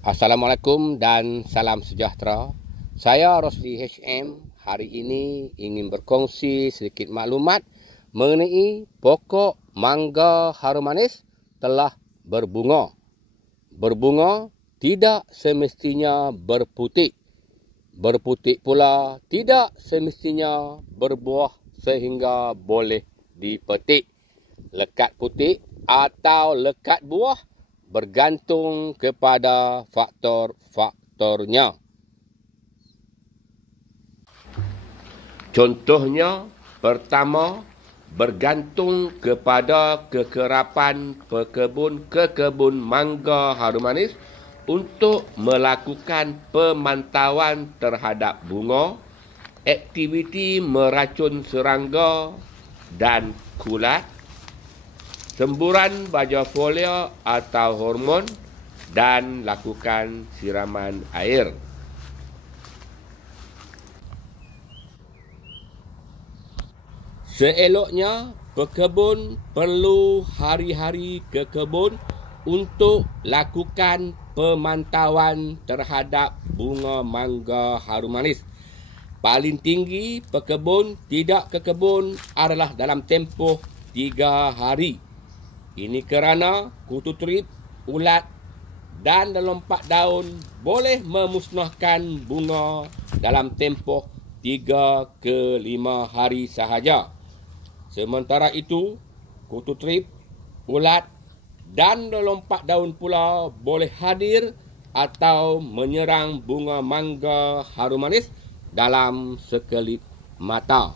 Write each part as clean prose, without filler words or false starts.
Assalamualaikum dan salam sejahtera. Saya Rosli HM. Hari ini ingin berkongsi sedikit maklumat mengenai pokok mangga harum manis telah berbunga. Berbunga tidak semestinya berputik. Berputik pula tidak semestinya berbuah sehingga boleh dipetik. Lekat putik atau lekat buah bergantung kepada faktor-faktornya. Contohnya, pertama, bergantung kepada kekerapan pekebun mangga harum manis untuk melakukan pemantauan terhadap bunga, aktiviti meracun serangga dan kulat, semburan baja folia atau hormon, dan lakukan siraman air. Seeloknya, pekebun perlu hari-hari ke kebun untuk lakukan pemantauan terhadap bunga mangga harum manis. Paling tinggi pekebun tidak ke kebun adalah dalam tempoh 3 hari. Ini kerana kutu trip, ulat dan lompat daun boleh memusnahkan bunga dalam tempoh 3 ke 5 hari sahaja. Sementara itu, kutu trip, ulat dan lompat daun pula boleh hadir atau menyerang bunga mangga harum manis dalam sekelip mata.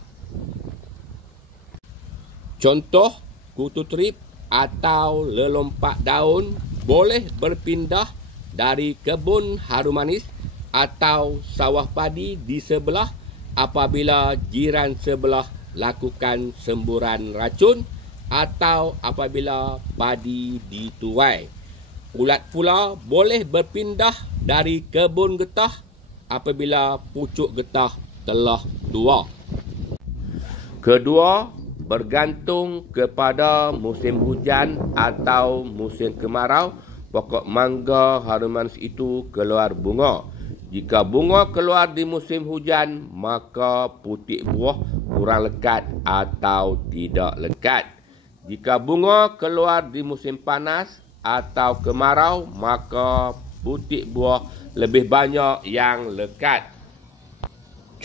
Contoh, kutu trip atau lelompat daun boleh berpindah dari kebun harum manis atau sawah padi di sebelah apabila jiran sebelah lakukan semburan racun atau apabila padi dituai. Ulat pula boleh berpindah dari kebun getah apabila pucuk getah telah tua. Kedua, bergantung kepada musim hujan atau musim kemarau, pokok mangga harum manis itu keluar bunga. Jika bunga keluar di musim hujan, maka putik buah kurang lekat atau tidak lekat. Jika bunga keluar di musim panas atau kemarau, maka putik buah lebih banyak yang lekat.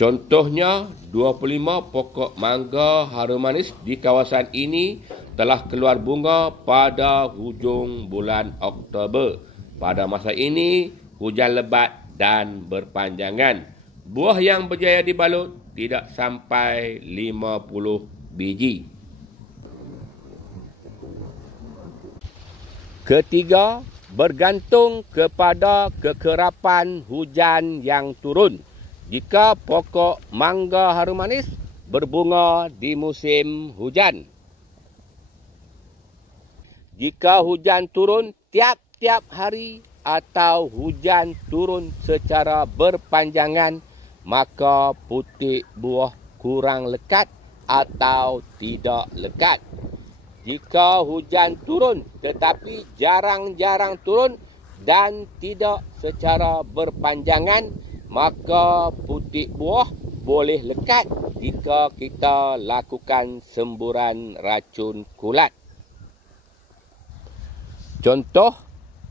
Contohnya, 25 pokok mangga harum manis di kawasan ini telah keluar bunga pada hujung bulan Oktober. Pada masa ini, hujan lebat dan berpanjangan. Buah yang berjaya dibalut tidak sampai 50 biji. Ketiga, bergantung kepada kekerapan hujan yang turun. Jika pokok mangga harum manis berbunga di musim hujan. Jika hujan turun tiap-tiap hari atau hujan turun secara berpanjangan, maka putik buah kurang lekat atau tidak lekat. Jika hujan turun tetapi jarang-jarang turun dan tidak secara berpanjangan, maka putik buah boleh lekat jika kita lakukan semburan racun kulat. Contoh,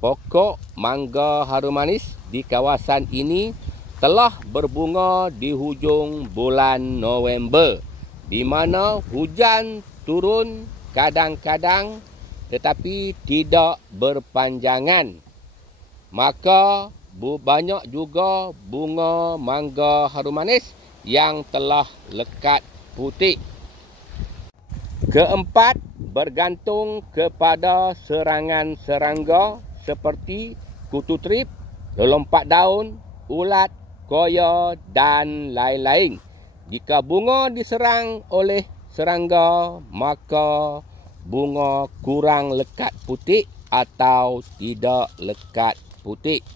pokok mangga harum manis di kawasan ini telah berbunga di hujung bulan November, di mana hujan turun kadang-kadang tetapi tidak berpanjangan. Maka banyak juga bunga mangga harum manis yang telah lekat putik. Keempat, bergantung kepada serangan serangga seperti kutu trip, lelompat daun, ulat, koya dan lain-lain. Jika bunga diserang oleh serangga, maka bunga kurang lekat putik atau tidak lekat putik.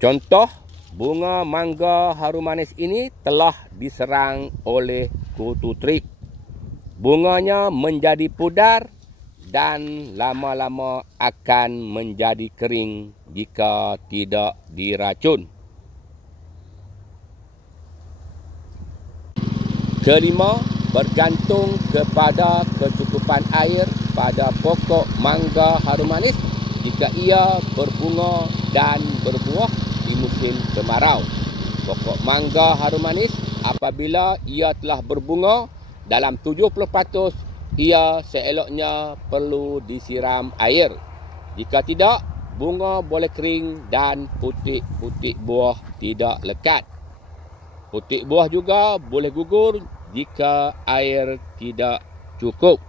Contoh, bunga mangga harum manis ini telah diserang oleh kutu trip. Bunganya menjadi pudar dan lama-lama akan menjadi kering jika tidak diracun. Kelima, bergantung kepada kecukupan air pada pokok mangga harum manis jika ia berbunga dan berbuah di musim kemarau. Pokok mangga harum manis apabila ia telah berbunga dalam 70%, ia seeloknya perlu disiram air. Jika tidak, bunga boleh kering dan putik-putik buah tidak lekat. Putik buah juga boleh gugur jika air tidak cukup.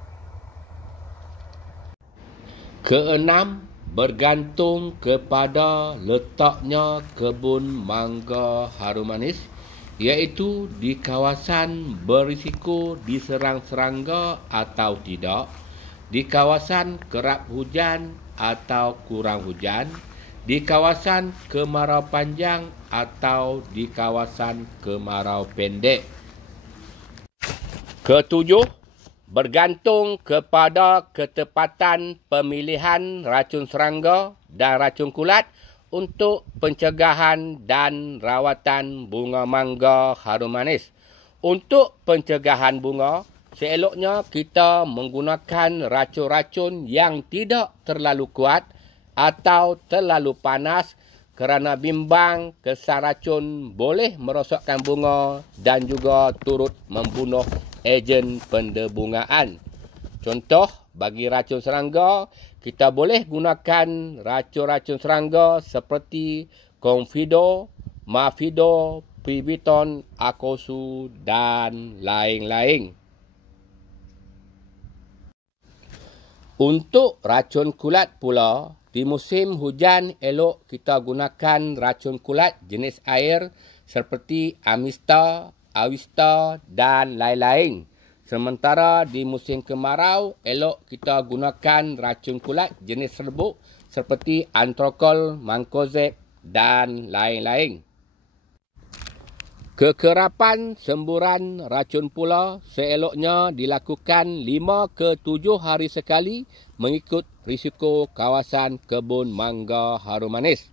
Keenam, bergantung kepada letaknya kebun mangga harum manis, iaitu di kawasan berisiko diserang serangga atau tidak, di kawasan kerap hujan atau kurang hujan, di kawasan kemarau panjang atau di kawasan kemarau pendek. Ketujuh, bergantung kepada ketepatan pemilihan racun serangga dan racun kulat untuk pencegahan dan rawatan bunga mangga harum manis. Untuk pencegahan bunga, seeloknya kita menggunakan racun-racun yang tidak terlalu kuat atau terlalu panas kerana bimbang kesan racun boleh merosakkan bunga dan juga turut membunuh ejen pendebungaan. Contoh, bagi racun serangga, kita boleh gunakan racun-racun serangga seperti Confido, Mafido, Priviton, Akosu dan lain-lain. Untuk racun kulat pula, di musim hujan elok kita gunakan racun kulat jenis air seperti Amista, Awista dan lain-lain. Sementara di musim kemarau elok kita gunakan racun kulat jenis serbuk seperti Antrokol, Mancozeb dan lain-lain. Kekerapan semburan racun pula seeloknya dilakukan 5 ke 7 hari sekali mengikut risiko kawasan kebun mangga harum manis.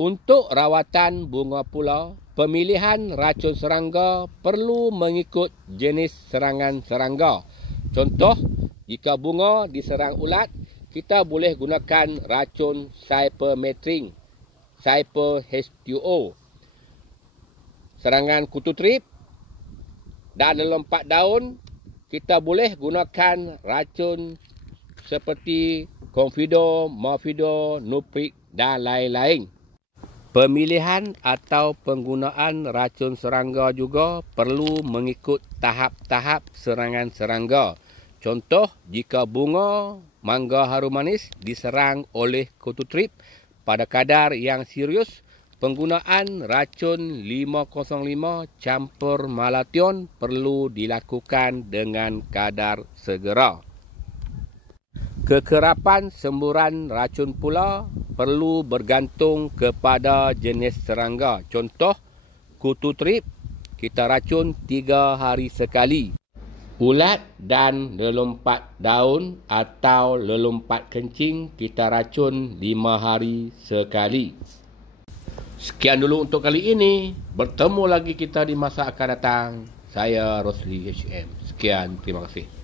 Untuk rawatan bunga pula, pemilihan racun serangga perlu mengikut jenis serangan serangga. Contoh, jika bunga diserang ulat, kita boleh gunakan racun Cypermethrin, Cyper H2O. Serangan kutu trip dan lelompat daun, kita boleh gunakan racun seperti Confido, Mafido, Nuprik dan lain-lain. Pemilihan atau penggunaan racun serangga juga perlu mengikut tahap-tahap serangan serangga. Contoh, jika bunga mangga harum manis diserang oleh kutu trip pada kadar yang serius, penggunaan racun 505 campur malation perlu dilakukan dengan kadar segera. Kekerapan semburan racun pula perlu bergantung kepada jenis serangga. Contoh, kutu trip kita racun 3 hari sekali. Ulat dan lelompat daun atau lelompat kencing kita racun 5 hari sekali. Sekian dulu untuk kali ini. Bertemu lagi kita di masa akan datang. Saya Rosli HM. Sekian, terima kasih.